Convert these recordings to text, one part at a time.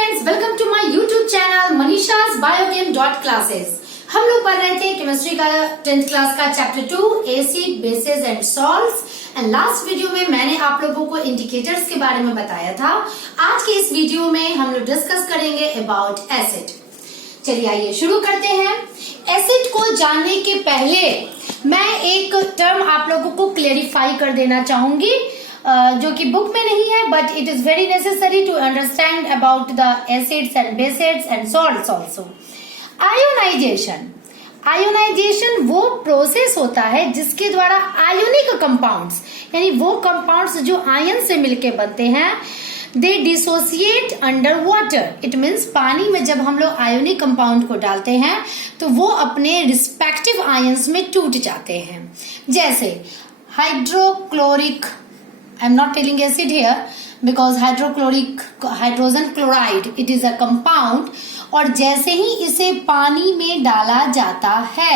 Friends, welcome to my YouTube channel मनीषा's biochem classes. हम लोग पढ़ रहे थे केमिस्ट्री का 10th क्लास का chapter 2 acid bases and salts. And last video में मैंने आप लोगों को इंडिकेटर्स के बारे में बताया था। आज के इस वीडियो में हम लोग डिस्कस करेंगे अबाउट एसिड। चलिए आइए शुरू करते हैं। एसिड को जानने के पहले मैं एक टर्म आप लोगों को क्लेरिफाई कर देना चाहूंगी जो कि बुक में नहीं है, but it is very necessary to understand about the acids and bases and salts also. Ionization वो प्रोसेस होता है जिसके द्वारा आयोनिक कंपाउंड्स यानी वो कंपाउंड्स जो आयन से मिलके बनते हैं they dissociate under water. It means पानी में जब हम लोग आयोनिक कंपाउंड को डालते हैं तो वो अपने रिस्पेक्टिव आयंस में टूट जाते हैं। जैसे hydrochloric, I am not telling acid here because hydrogen chloride it is a compound, और जैसे ही इसे पानी में डाला जाता है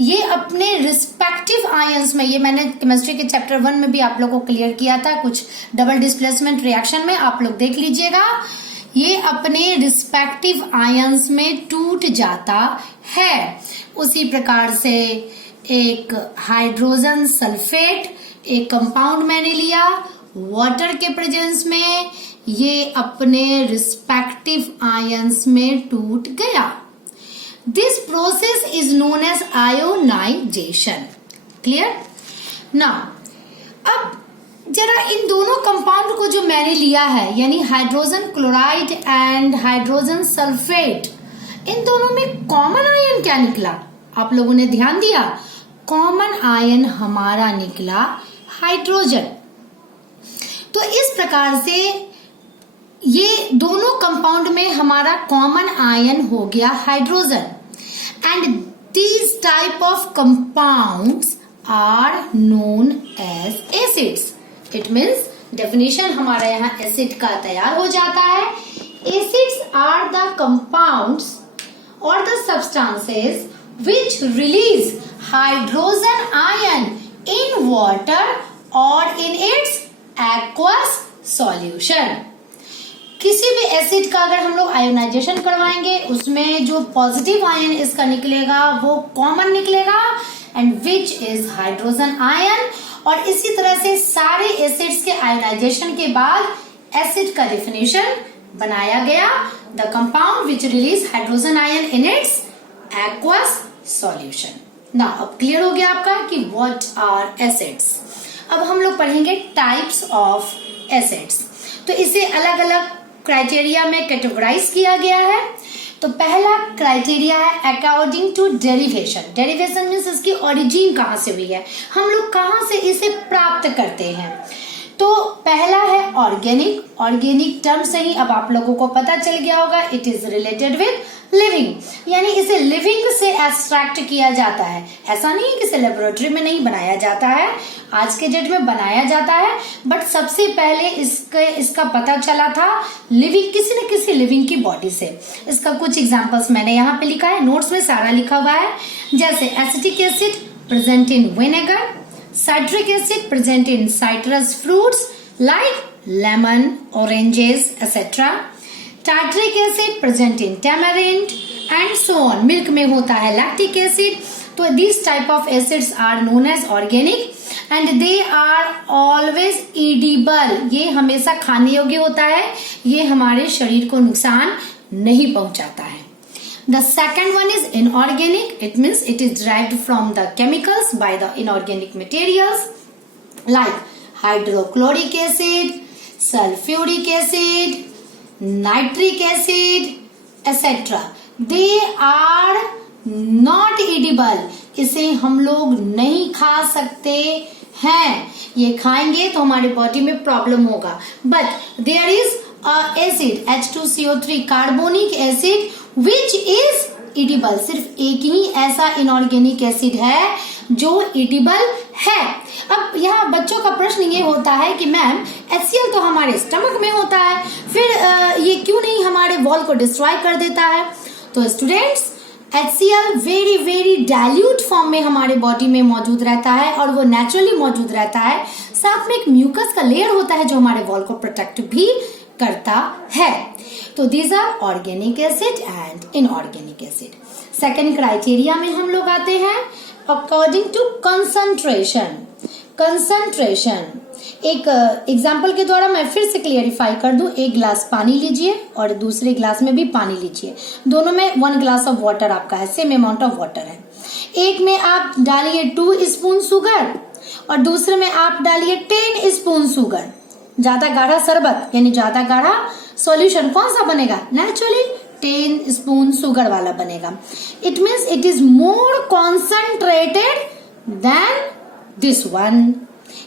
ये अपने रिस्पेक्टिव आयंस में, ये मैंने केमिस्ट्री के चैप्टर 1 में भी आप लोगों को क्लियर किया था कुछ डबल डिस्प्लेसमेंट रिएक्शन में, आप लोग देख लीजिएगा। ये अपने रिस्पेक्टिव आयंस में टूट जाता है। उसी प्रकार से एक हाइड्रोजन सल्फेट एक कंपाउंड मैंने लिया वाटर के प्रेजेंस में, ये अपने रिस्पेक्टिव आयंस में टूट गया। This process is known as ionization. Clear? Now अब जरा इन दोनों कंपाउंड को जो मैंने लिया है यानी hydrogen chloride and hydrogen sulphate, इन दोनों में कॉमन आयन क्या निकला? आप लोगों ने ध्यान दिया? कॉमन आयन हमारा निकला हाइड्रोजन। तो इस प्रकार से ये दोनों कंपाउंड में हमारा कॉमन आयन हो गया hydrogen. And these type of compounds are known as acids. It means definition हमारा यहाँ एसिड का तैयार हो जाता है। एसिड्स आर द कंपाउंड्स और the substances which release hydrogen ion in water or in its aqueous solution। किसी भी एसिड का अगर हम लोग आयोनाइजेशन करवाएंगे उसमें जो पॉजिटिव आयन इसका निकलेगा वो कॉमन निकलेगा and which is hydrogen ion. और इसी तरह से सारे एसिड्स के आयोनाइजेशन के बाद एसिड का डेफिनेशन बनाया गया, the compound which release hydrogen ion in its aqueous solution। ना अब क्लियर हो गया आपका कि what are acids। अब हम लोग पढ़ेंगे टाइप्स ऑफ एसिड्स। तो इसे अलग अलग क्राइटेरिया में कैटेगराइज किया गया है। तो पहला क्राइटेरिया है according to derivation. Derivation means इसकी ओरिजिन कहाँ से हुई है, हम लोग कहाँ से इसे प्राप्त करते हैं। तो पहला है ऑर्गेनिक। ऑर्गेनिक टर्म से ही अब आप लोगों को पता चल गया होगा it is related with living, यानी इसे लिविंग से एक्सट्रैक्ट किया जाता है। ऐसा नहीं है कि इसे लेबोरेटरी में नहीं बनाया जाता है, आज के डेट में बनाया जाता है, बट सबसे पहले इसका पता चला था लिविंग, किसी न किसी लिविंग की बॉडी से। इसका कुछ एग्जांपल्स मैंने यहाँ पे लिखा है, नोट्स में सारा लिखा हुआ है। जैसे acetic acid present in vinegar, citric acid present in citrus fruits like lemon, oranges, etc. Tartaric acid present in tamarind and so on. Milk में होता है lactic acid। तो these type of acids are known as organic and they are always edible। ये हमेशा खाने योग्य होता है, ये हमारे शरीर को नुकसान नहीं पहुंचाता है। The second one is inorganic. It means it is derived from the chemicals by the inorganic materials like hydrochloric acid, sulfuric acid, nitric acid, etc. They are not edible. इसे हम लोग नहीं खा सकते हैं, ये खाएंगे तो हमारे बॉडी में प्रॉब्लम होगा। But there is acid H2CO3 carbonic acid which is edible. सिर्फ एक ही ऐसा इनऑर्गेनिक एसिड है जो इडिबल है। अब यहाँ बच्चों का प्रश्न ये होता है कि मैम HCl तो हमारे स्टमक में होता है, फिर ये क्यों नहीं हमारे वॉल को डिस्ट्रॉय कर देता है? तो students HCl very very dilute form में हमारे बॉडी में मौजूद रहता है और वो नेचुरली मौजूद रहता है। साथ में एक म्यूकस का लेयर होता है जो हमारे वॉल को प्रोटेक्ट भी करता है। तो these are organic acid and inorganic acid. Second criteria में हम लोग आते हैं अकॉर्डिंग टू कंसंट्रेशन। कंसंट्रेशन एक एग्जाम्पल के द्वारा मैं फिर से क्लियरिफाई कर दूं। एक ग्लास पानी लीजिए और दूसरे ग्लास में भी पानी लीजिए, दोनों में 1 ग्लास ऑफ वाटर आपका है, सेम अमाउंट ऑफ वाटर है। एक में आप डालिए 2 स्पून शुगर और दूसरे में आप डालिए 10 स्पून शुगर। ज्यादा गाढ़ा शरबत यानी ज्यादा गाढ़ा सॉल्यूशन कौन सा बनेगा? नेचुरली 10 स्पून शुगर वाला बनेगा। It means it is more concentrated than this one.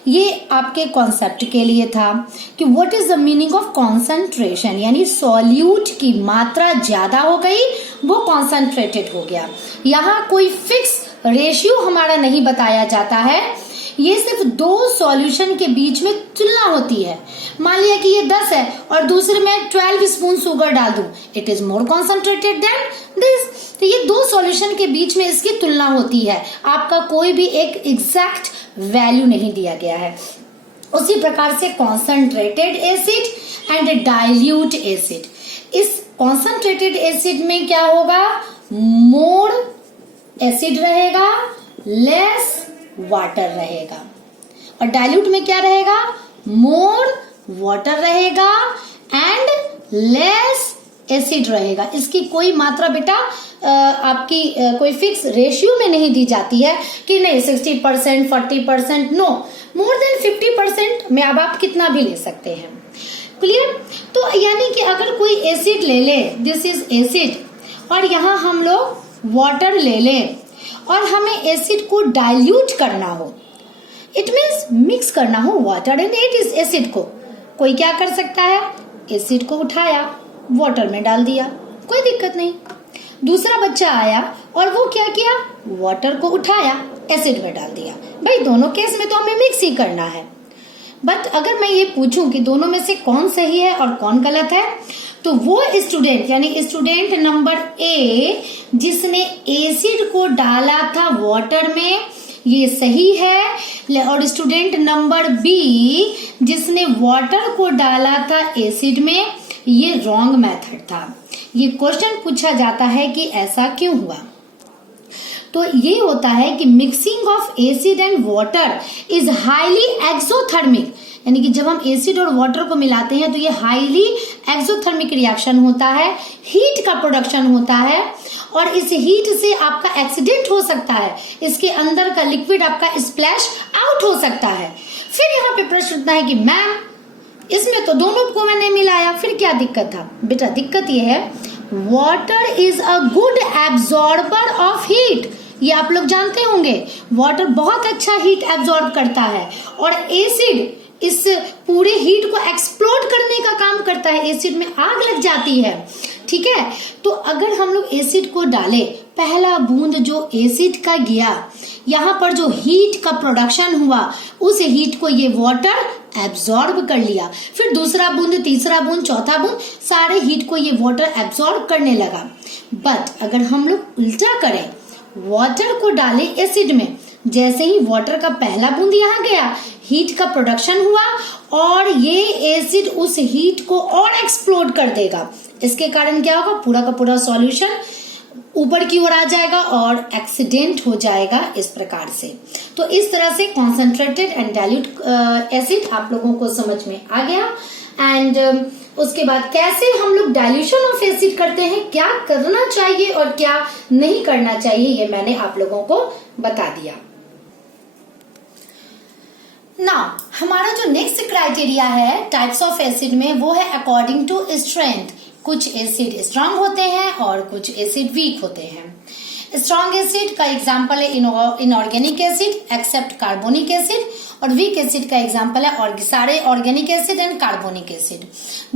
ये आपके कॉन्सेप्ट के लिए था कि what is the meaning of concentration, यानी सॉल्यूट की मात्रा ज्यादा हो गई, वो कॉन्सेंट्रेटेड हो गया। यहाँ कोई फिक्स रेशियो हमारा नहीं बताया जाता है, ये सिर्फ 2 सॉल्यूशन के बीच में तुलना होती है। मान लिया कि ये 10 है और दूसरे में 12 स्पून शुगर डाल दूं, it is more concentrated than this. तो ये 2 सॉल्यूशन के बीच में इसकी तुलना होती है, आपका कोई भी एक एग्जैक्ट वैल्यू नहीं दिया गया है। उसी प्रकार से concentrated acid and dilute acid. इस कॉन्सेंट्रेटेड एसिड में क्या होगा? मोर एसिड रहेगा, लेस वाटर रहेगा। और डाइल्यूट में क्या रहेगा? मोर वाटर रहेगा एंड लेस एसिड रहेगा। इसकी कोई मात्रा बेटा आपकी कोई फिक्स रेशियो में नहीं दी जाती है कि नहीं 60%, 40%, नो, मोर देन 50% में अब आप कितना भी ले सकते हैं। क्लियर? तो यानी कि अगर कोई एसिड ले ले, दिस इज एसिड, और यहाँ हम लोग वाटर ले लें और हमें एसिड को डाइल्यूट करना हो, इट मीन्स मिक्स करना हो water and it is acid को, कोई क्या कर सकता है? एसिड को उठाया, वाटर में डाल दिया, कोई दिक्कत नहीं। दूसरा बच्चा आया और वो क्या किया? वाटर को उठाया, एसिड में डाल दिया। भाई दोनों केस में तो हमें मिक्स ही करना है। बट अगर मैं ये पूछूं कि दोनों में से कौन सही है और कौन गलत है, तो वो स्टूडेंट यानी स्टूडेंट नंबर ए जिसने एसिड को डाला था वाटर में, ये सही है। और स्टूडेंट नंबर बी जिसने वाटर को डाला था एसिड में, ये रॉन्ग मेथड था। ये क्वेश्चन पूछा जाता है कि ऐसा क्यों हुआ? तो ये होता है कि mixing of acid and water is highly exothermic, यानी कि जब हम एसिड और वाटर को मिलाते हैं तो ये हाईली एक्सोथर्मिक रिएक्शन होता है, हीट का प्रोडक्शन होता है और इस हीट से आपका एक्सीडेंट हो सकता है, इसके अंदर का लिक्विड आपका स्प्लैश आउट हो सकता है। फिर यहाँ पे प्रश्न उठता है कि मैम इसमें तो दोनों को मैंने मिलाया, फिर क्या दिक्कत था? बेटा दिक्कत ये है, water is a good absorber of heat. ये आप लोग जानते होंगे, वाटर बहुत अच्छा हीट एब्जॉर्ब करता है और एसिड इस पूरे हीट को एक्सप्लोड करने का काम करता है, एसिड में आग लग जाती है। ठीक है, तो अगर हम लोग एसिड को डालें, पहला बूंद जो एसिड का गया, यहाँ पर जो हीट का प्रोडक्शन हुआ, उस हीट को ये वाटर एब्जॉर्ब कर लिया। फिर दूसरा बूंद, तीसरा बूंद, चौथा बूंद, सारे हीट को ये वाटर एब्जॉर्ब करने लगा। बट अगर हम लोग उल्टा करें, वाटर को डालें एसिड में, जैसे ही वाटर का पहला बूंद यहाँ गया, हीट का प्रोडक्शन हुआ और ये एसिड उस हीट को और एक्सप्लोड कर देगा। इसके कारण क्या होगा? पूरा का पूरा सॉल्यूशन ऊपर की ओर आ जाएगा और एक्सीडेंट हो जाएगा इस प्रकार से। तो इस तरह से कॉन्सेंट्रेटेड एंड डाइल्यूट एसिड आप लोगों को समझ में आ गया। एंड उसके बाद कैसे हम लोग डाइल्यूशन ऑफ एसिड करते हैं, क्या करना चाहिए और क्या नहीं करना चाहिए, ये मैंने आप लोगों को बता दिया। नाउ हमारा जो नेक्स्ट क्राइटेरिया है टाइप्स ऑफ एसिड में, वो है अकॉर्डिंग टू स्ट्रेंथ। कुछ एसिड स्ट्रांग होते हैं और कुछ एसिड वीक होते हैं। स्ट्रॉन्ग एसिड का एग्जाम्पल है inorganic acid except carbonic acid, और वीक एसिड का एग्जाम्पल है और सारे organic acid and carbonic acid.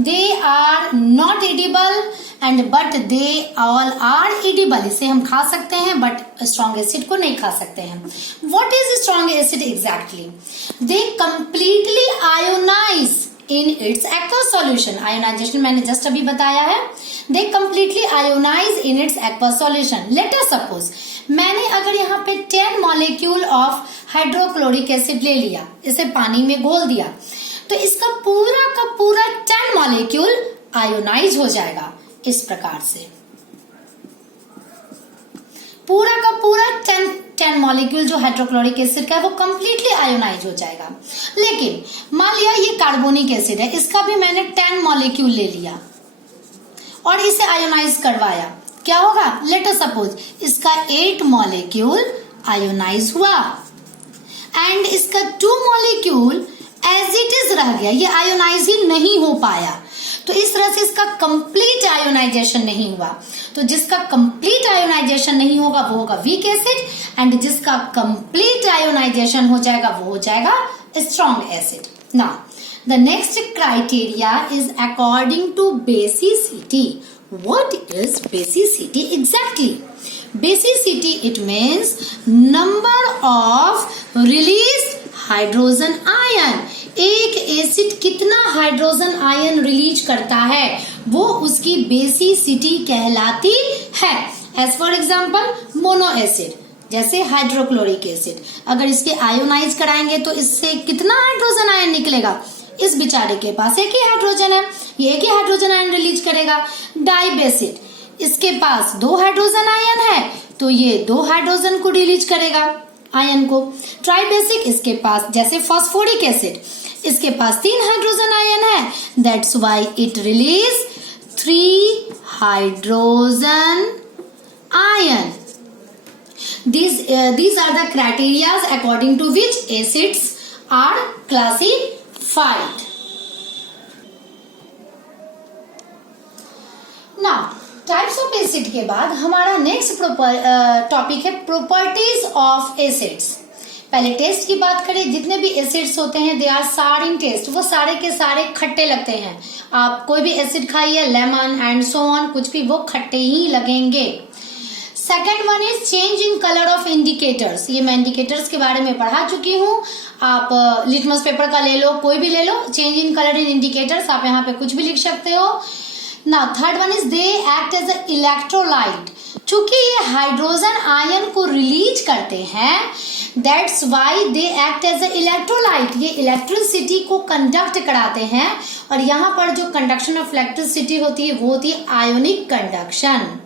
They are not edible and but they all are edible. इसे हम खा सकते हैं बट स्ट्रॉन्ग एसिड को नहीं खा सकते हैं। What is strong acid exactly? They completely ionize in its aqueous solution। Ionization मैंने जस्ट अभी बताया है। They completely ionize in its aqueous solution। Let us suppose मैंने अगर यहाँ पे 10 मॉलिक्यूल ऑफ हाइड्रोक्लोरिक एसिड ले लिया, इसे पानी में घोल दिया, तो इसका पूरा का पूरा 10 मॉलिक्यूल आयोनाइज हो जाएगा इस प्रकार से। पूरा का पूरा 10 मॉलिक्यूल जो हाइड्रोक्लोरिक एसिड का है वो कंप्लीटली आयोनाइज हो जाएगा। लेकिन मान लिया ये कार्बोनिक एसिड है, इसका भी मैंने 10 मॉलिक्यूल ले लिया और इसे आयोनाइज करवाया, क्या होगा? लेट अस सपोज इसका 8 मॉलिक्यूल आयोनाइज हुआ एंड इसका 2 मॉलिक्यूल एज इट इज रह गया, ये आयोनाइज ही नहीं हो पाया। तो इस तरह से इसका कंप्लीट आयोनाइजेशन नहीं हुआ। तो जिसका कंप्लीट आयोनाइजेशन नहीं होगा वो होगा वीक एसिड एंड जिसका कंप्लीट आयोनाइजेशन हो जाएगा वो हो जाएगा strong acid. Now the next criteria is according to basicity. What is basicity exactly? Basicity, it means number of released hydrogen ion. एक एसिड कितना हाइड्रोजन आयन रिलीज करता है वो उसकी बेसिसिटी कहलाती है। As for example mono acid, जैसे hydrochloric acid, अगर इसके आयोनाइज कराएंगे तो इससे कितना हाइड्रोजन आयन निकलेगा? इस बेचारे के पास एक ही हाइड्रोजन है, ये एक ही हाइड्रोजन आयन रिलीज करेगा। डाइबेसिड, इसके पास 2 हाइड्रोजन आयन है तो ये 2 हाइड्रोजन को रिलीज करेगा आयन को। ट्राइबेसिक, इसके पास जैसे फास्फोरिक एसिड, इसके पास 3 हाइड्रोजन आयन है, that's why it release 3 hydrogen ion. These are the criteria according to which acids are classified. Now, types of acid के बाद हमारा नेक्स्ट टॉपिक है प्रॉपर्टीज ऑफ एसिड्स। पहले टेस्ट की बात करें, जितने भी एसिड्स होते हैं दे आर सार इन टेस्ट, वो सारे के सारे खट्टे लगते हैं। आप कोई भी एसिड खाइए, लेमन एंड सो ऑन, कुछ भी वो खट्टे ही लगेंगे। Second one is change in colour of indicators. ये मैं इंडिकेटर्स के बारे में पढ़ा चुकी हूँ, आप लिटमस पेपर का ले लो, कोई भी ले लो। Change in colour in indicators, आप यहाँ पे कुछ भी लिख सकते हो। ना third one is they act as a electrolyte. चूंकि ये हाइड्रोजन आयन को रिलीज करते हैं, that's why they act as a electrolyte. ये इलेक्ट्रिसिटी को कंडक्ट कराते हैं और यहाँ पर जो कंडक्शन ऑफ इलेक्ट्रिसिटी होती है वो होती है ionic conduction.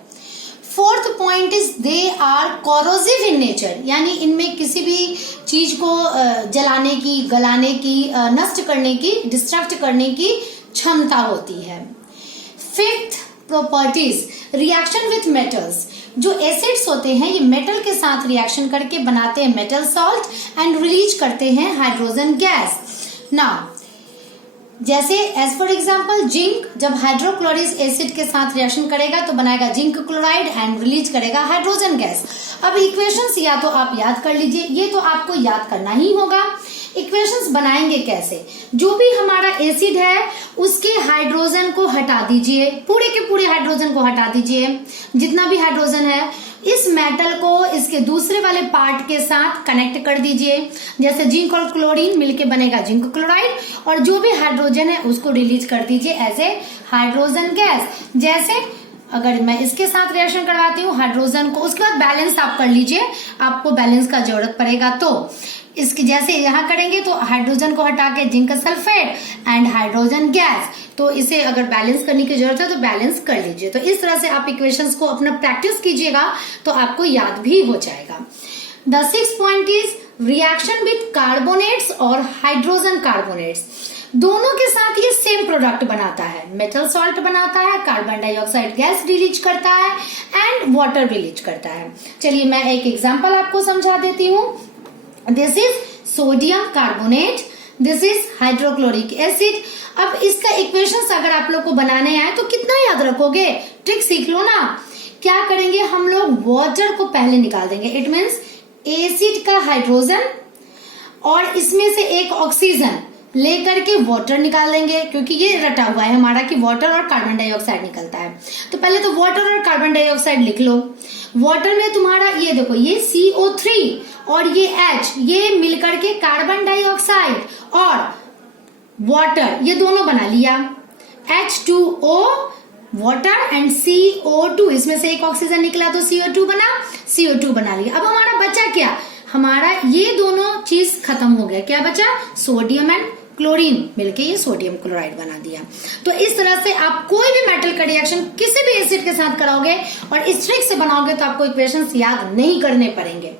Fourth point is they are corrosive in nature, यानी इनमें किसी भी चीज को जलाने की, गलाने की, नष्ट करने की, डिस्ट्रक्ट करने की क्षमता होती है। Fifth properties, reaction with metals. जो एसिड्स होते हैं ये मेटल के साथ रिएक्शन करके बनाते हैं मेटल सॉल्ट एंड रिलीज करते हैं हाइड्रोजन गैस। नाउ जैसे एज फॉर एग्जाम्पल जिंक, जब हाइड्रोक्लोरिक एसिड के साथ रिएक्शन करेगा तो बनाएगा जिंक क्लोराइड एंड रिलीज करेगा हाइड्रोजन गैस। अब इक्वेशंस या तो आप याद कर लीजिए, ये तो आपको याद करना ही होगा। इक्वेशंस बनाएंगे कैसे? जो भी हमारा एसिड है उसके हाइड्रोजन को हटा दीजिए, पूरे के पूरे हाइड्रोजन को हटा दीजिए, जितना भी हाइड्रोजन है इस मेटल को इसके दूसरे वाले पार्ट के साथ कनेक्ट कर दीजिए। जैसे जिंक और क्लोरीन मिलके बनेगा जिंक क्लोराइड, और जो भी हाइड्रोजन है उसको रिलीज कर दीजिए एज ए हाइड्रोजन गैस। जैसे अगर मैं इसके साथ रिएक्शन करवाती हूँ हाइड्रोजन को, उसके बाद बैलेंस आप कर लीजिए, आपको बैलेंस का जरूरत पड़ेगा। तो इसकी जैसे यहाँ करेंगे तो हाइड्रोजन को हटा के zinc sulphate and hydrogen gas, तो इसे अगर बैलेंस करने की जरूरत है तो बैलेंस कर लीजिए। तो इस तरह से आप इक्वेशंस को अपना प्रैक्टिस कीजिएगा तो आपको याद भी हो जाएगा। The sixth point is reaction with carbonates और हाइड्रोजन कार्बोनेट्स। दोनों के साथ ये सेम प्रोडक्ट बनाता है, मेटल सॉल्ट बनाता है, कार्बन डाइऑक्साइड गैस रिलीज करता है एंड वाटर रिलीज करता है। चलिए मैं एक एग्जाम्पल आपको समझा देती हूँ। This is sodium carbonate, this is hydrochloric acid. अब इसका इक्वेशंस अगर आप लोग को बनाने आए तो कितना याद रखोगे? ट्रिक सीख लो ना। क्या करेंगे हम लोग, वाटर को पहले निकाल देंगे। इट मीन्स एसिड का हाइड्रोजन और इसमें से एक ऑक्सीजन लेकर के वाटर निकाल देंगे, क्योंकि ये रटा हुआ है हमारा कि वाटर और कार्बन डाइऑक्साइड निकलता है। तो पहले तो वाटर और कार्बन डाइऑक्साइड लिख लो। वाटर में तुम्हारा ये देखो, ये CO3 और ये H, ये मिलकर के कार्बन डाइऑक्साइड और वाटर ये दोनों बना लिया। H2O वाटर एंड CO2, इसमें से एक ऑक्सीजन निकला तो CO2 बना लिया। अब हमारा बचा क्या? हमारा ये दोनों चीज खत्म हो गया। क्या बचा? सोडियम एंड क्लोरीन मिलके ये सोडियम क्लोराइड बना दिया। तो इस तरह से आप कोई भी मेटल का रिएक्शन किसी भी एसिड के साथ कराओगे और इस ट्रिक से बनाओगे तो आपको इक्वेशंस याद नहीं करने पड़ेंगे।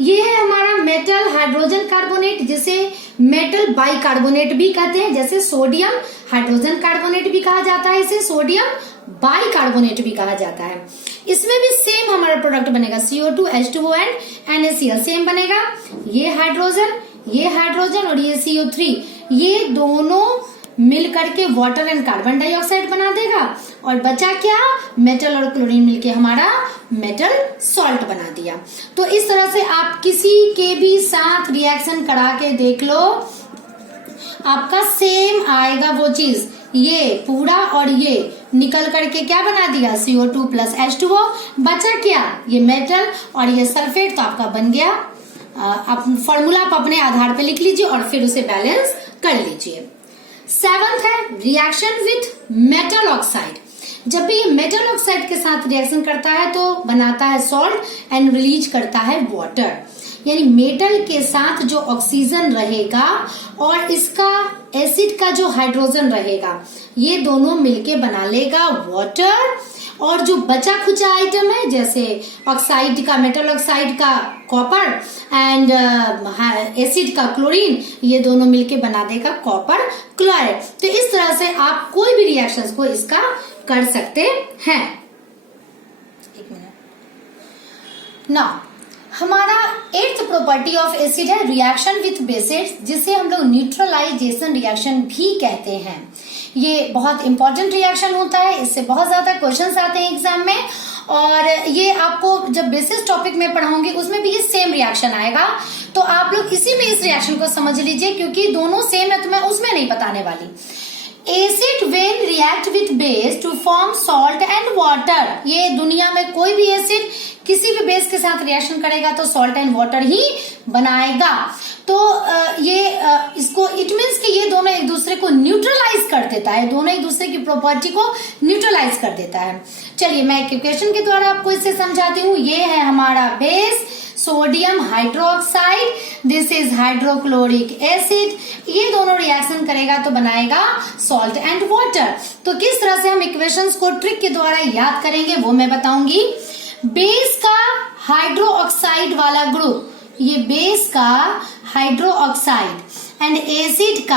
ये है हमारा मेटल हाइड्रोजन कार्बोनेट, जिसे मेटल बाइकार्बोनेट भी कहते हैं। जैसे सोडियम हाइड्रोजन कार्बोनेट भी कहा जाता है, इसे सोडियम बाइकार्बोनेट भी कहा जाता है। इसमें भी सेम हमारा प्रोडक्ट बनेगा, CO2 H2O and NaCl same बनेगा। ये हाइड्रोजन और ये CO3, ये दोनों मिल करके वाटर एंड कार्बन डाइऑक्साइड बना देगा और बचा क्या, मेटल और क्लोरीन मिलके हमारा मेटल सॉल्ट बना दिया। तो इस तरह से आप किसी के भी साथ रिएक्शन करा के देख लो, आपका सेम आएगा वो चीज। ये पूरा और ये निकल करके क्या बना दिया, CO2 प्लस H2O। बचा क्या, ये मेटल और ये सल्फेट, तो आपका बन गया। आप फॉर्मूला आप अपने आधार पे लिख लीजिए और फिर उसे बैलेंस कर लीजिए। 7th है रिएक्शन विथ मेटल ऑक्साइड। जब भी ये मेटल ऑक्साइड के साथ रिएक्शन करता है तो बनाता है सॉल्ट एंड रिलीज करता है वाटर। यानी मेटल के साथ जो ऑक्सीजन रहेगा और इसका एसिड का जो हाइड्रोजन रहेगा, ये दोनों मिलके बना लेगा वाटर। और जो बचा खुचा आइटम है, जैसे ऑक्साइड का, मेटल ऑक्साइड का कॉपर एंड एसिड का क्लोरीन, ये दोनों मिलके बना देगा कॉपर क्लोराइड। तो इस तरह से आप कोई भी रिएक्शंस को इसका कर सकते हैं। एक मिनट ना, हमारा 8th प्रॉपर्टी ऑफ एसिड है रिएक्शन विथ बेसिस, जिसे हम लोग न्यूट्रलाइजेशन रिएक्शन भी कहते हैं। ये बहुत इंपॉर्टेंट रिएक्शन होता है, इससे बहुत ज्यादा क्वेश्चंस आते हैं एग्जाम में। और ये आपको जब बेसिस टॉपिक में पढ़ाऊंगी उसमें भी ये सेम रिएक्शन आएगा, तो आप लोग इसी में इस रिएक्शन को समझ लीजिए, क्योंकि दोनों सेम है तो मैं उसमें नहीं बताने वाली। Acid when react with base to form salt and water. ये दुनिया में कोई भी एसिड किसी भी बेस के साथ रिएक्शन करेगा तो सॉल्ट एंड वाटर ही बनाएगा। तो इसको इट मीन्स कि ये दोनों एक दूसरे को न्यूट्रलाइज कर देता है, दोनों एक दूसरे की प्रॉपर्टी को न्यूट्रलाइज कर देता है। चलिए मैं एक इक्वेशन के द्वारा आपको इसे समझाती हूँ। ये है हमारा base sodium hydroxide, this is hydrochloric acid. ये दोनों रिएक्शन करेगा तो बनाएगा सॉल्ट एंड वाटर। तो किस तरह से हम इक्वेशंस को ट्रिक के द्वारा याद करेंगे वो मैं बताऊंगी। बेस का हाइड्रो ऑक्साइड वाला ग्रुप, ये बेस का हाइड्रो ऑक्साइड एंड एसिड का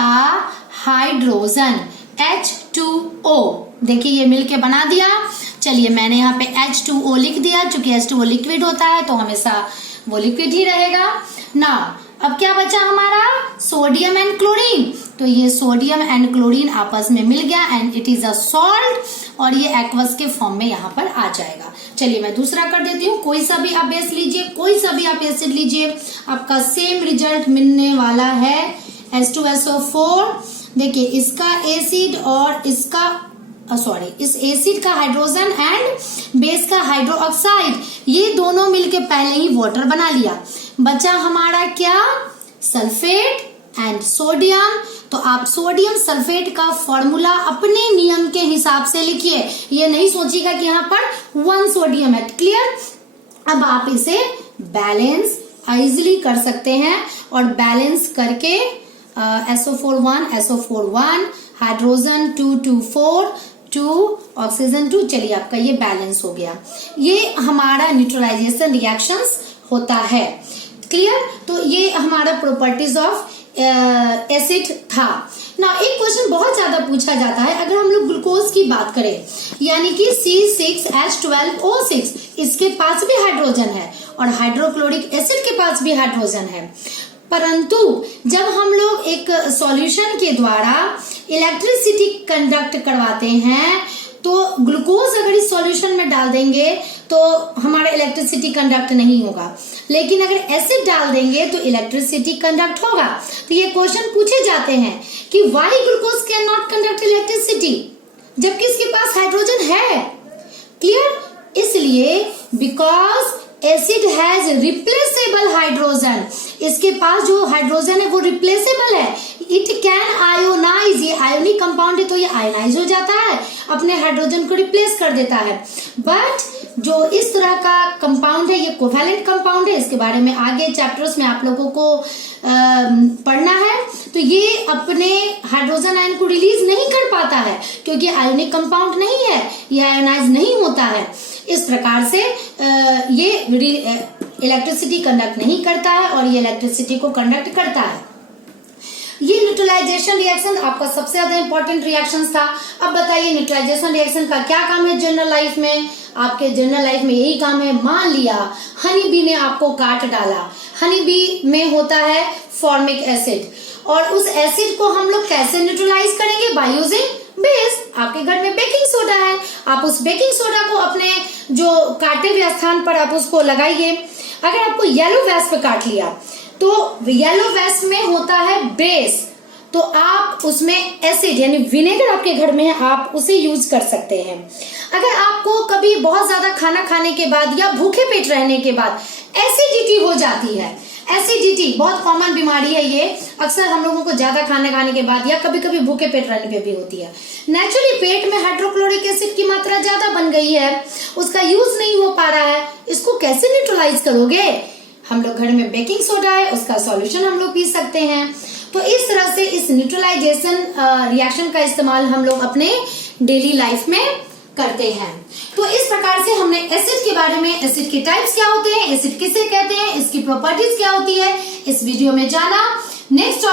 हाइड्रोजन H2O, देखिए ये मिलके बना दिया। चलिए मैंने यहाँ पे H2O लिख दिया, चूंकि H2O लिक्विड होता है तो हमेशा वो लिक्विड ही रहेगा ना। अब क्या बचा हमारा, सोडियम एंड क्लोरीन। तो ये सोडियम एंड क्लोरीन आपस में मिल गया and it is a salt, और ये एक्वस के फॉर्म में यहाँ पर आ जाएगा। चलिए मैं दूसरा कर देती हूँ। कोई सा भी आप बेस लीजिए, कोई सा भी आप एसिड लीजिए, आपका सेम रिजल्ट मिलने वाला है H2SO4। देखिए इसका एसिड और इसका इस एसिड का हाइड्रोजन एंड बेस का हाइड्रो ऑक्साइड, ये दोनों मिलके पहले ही वाटर बना लिया। बचा हमारा क्या, सल्फेट एंड सोडियम। तो आप सोडियम सल्फेट का फॉर्मूला अपने नियम के हिसाब से लिखिए, ये नहीं सोचिएगा कि यहाँ पर 1 सोडियम है। क्लियर। अब आप इसे बैलेंस इजिली कर सकते हैं और बैलेंस करके SO4 1 हाइड्रोजन 2 2 ऑक्सीजन 2, चलिए आपका ये बैलेंस हो गया। ये हमारा न्यूट्रलाइजेशन रिएक्शंस होता है। क्लियर। तो ये हमारा प्रॉपर्टीज ऑफ एसिड था ना। एक क्वेश्चन बहुत ज्यादा पूछा जाता है, अगर हम लोग ग्लूकोज की बात करें, यानी कि C6H12O6, इसके पास भी हाइड्रोजन है और हाइड्रोक्लोरिक एसिड के पास भी हाइड्रोजन है, परंतु जब हम लोग एक सॉल्यूशन के द्वारा इलेक्ट्रिसिटी कंडक्ट करवाते हैं तो ग्लूकोज अगर इस सॉल्यूशन में डाल देंगे तो हमारा इलेक्ट्रिसिटी कंडक्ट नहीं होगा, लेकिन अगर एसिड डाल देंगे तो इलेक्ट्रिसिटी कंडक्ट होगा। तो ये क्वेश्चन पूछे जाते हैं कि why glucose can not conduct electricity, जबकि इसके पास हाइड्रोजन है। क्लियर। इसलिए because acid has replaceable hydrogen, इसके पास जो हाइड्रोजन है वो रिप्लेसेबल है। इट कैन आयोनाइज, ये आयोनिक कंपाउंड है तो ये आयोनाइज हो जाता है, अपने हाइड्रोजन को रिप्लेस कर देता है। बट जो इस तरह का कंपाउंड है ये कोवैलेंट कंपाउंड है। इसके बारे में आगे चैप्टर्स में आप लोगों को पढ़ना है। तो ये अपने हाइड्रोजन आयन को रिलीज नहीं कर पाता है क्योंकि आयोनिक कंपाउंड नहीं है, ये आयोनाइज नहीं होता है। इस प्रकार से ये इलेक्ट्रिसिटी कंडक्ट नहीं करता है और ये इलेक्ट्रिसिटी को कंडक्ट करता है। ये न्यूट्रलाइजेशन रिएक्शन आपका सबसे ज्यादा इंपॉर्टेंट रिएक्शन था। अब बताइए न्यूट्रलाइजेशन रिएक्शन का क्या काम है जनरल लाइफ में? आपके जनरल लाइफ में यही काम है। मान लिया हनी बी ने आपको काट डाला, हनी बी में होता है फॉर्मिक एसिड, और उस एसिड को हम लोग कैसे न्यूट्रलाइज करेंगे? By using base. आपके घर में बेकिंग सोडा है, आप उस बेकिंग सोडा को अपने जो काटे हुए स्थान पर आप उसको लगाइए। अगर आपको येलो वेस्ट पे काट लिया तो येलो वेस्ट में होता है बेस, तो आप उसमें एसिड यानी विनेगर आपके घर में है, आप उसे यूज कर सकते हैं। अगर आपको कभी बहुत ज्यादा खाना खाने के बाद या भूखे पेट रहने के बाद एसिडिटी हो जाती है, एसिडिटी बहुत कॉमन बीमारी है, ये अक्सर हम लोगों को ज्यादा खाना खाने के बाद या कभी कभी भूखे पेट रहने पे भी होती है। नेचुरली पेट में हाइड्रोक्लोरिक एसिड की मात्रा ज्यादा बन गई है, उसका यूज नहीं हो पा रहा है, इसको कैसे न्यूट्रलाइज करोगे? हम लोग घर में बेकिंग सोडा है, उसका सॉल्यूशन हम लोग पी सकते हैं। तो इस तरह से इस न्यूट्रलाइजेशन रिएक्शन का इस्तेमाल हम लोग अपने डेली लाइफ में करते हैं। तो इस प्रकार से हमने एसिड के बारे में, एसिड के टाइप्स क्या होते हैं, एसिड किसे कहते हैं, इसकी प्रॉपर्टीज क्या होती है, इस वीडियो में जाना। नेक्स्ट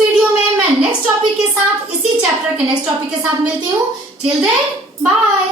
वीडियो में मैं नेक्स्ट टॉपिक के साथ, इसी चैप्टर के नेक्स्ट टॉपिक के साथ मिलती हूँ। Till then bye.